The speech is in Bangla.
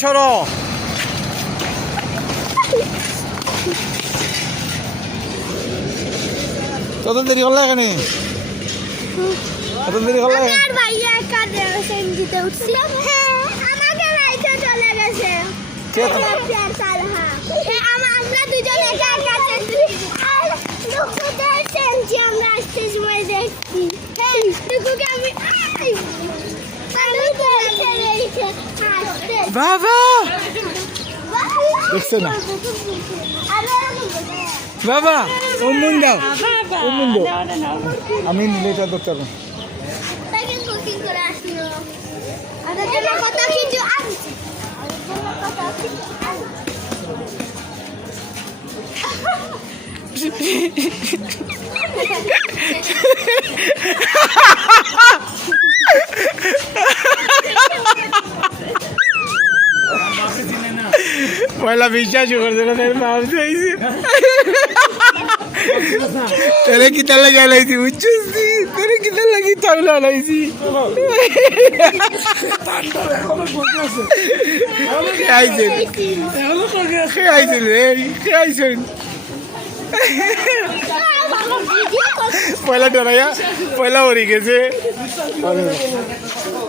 সরো কত দেরি হলো এখানে কত দেরি হলো আমার ভাইয়া কাজে সেনজিতে উঠছি আমাকে রাইখে চলে গেছে প্যার সালহা আমরা দুজন একা একা আর দুপুরের সেনজি আমরা আসতে সময় দেখছি টুকুকে আমি তো রেখে আসতে বাবা দেখছে না বাবা অমুন দাও অমুন দাও আমি নিলে এটা ধরতে পারবো তাকে কুকিং করে আসলো আমাদের জন্য কত কিছু আনছে আমাদের জন্য কত কিছু পয়লা বিশ্বাস করছে না বাপ চাইছি তোরে কিতা লাগা লাইছি বুঝছিস তোরে কিতা লাগি তাহলে লাইছি খাইছেন খাইছেন খাইছেন পয়লা ডরাইয়া পয়লা উড়ি গেছে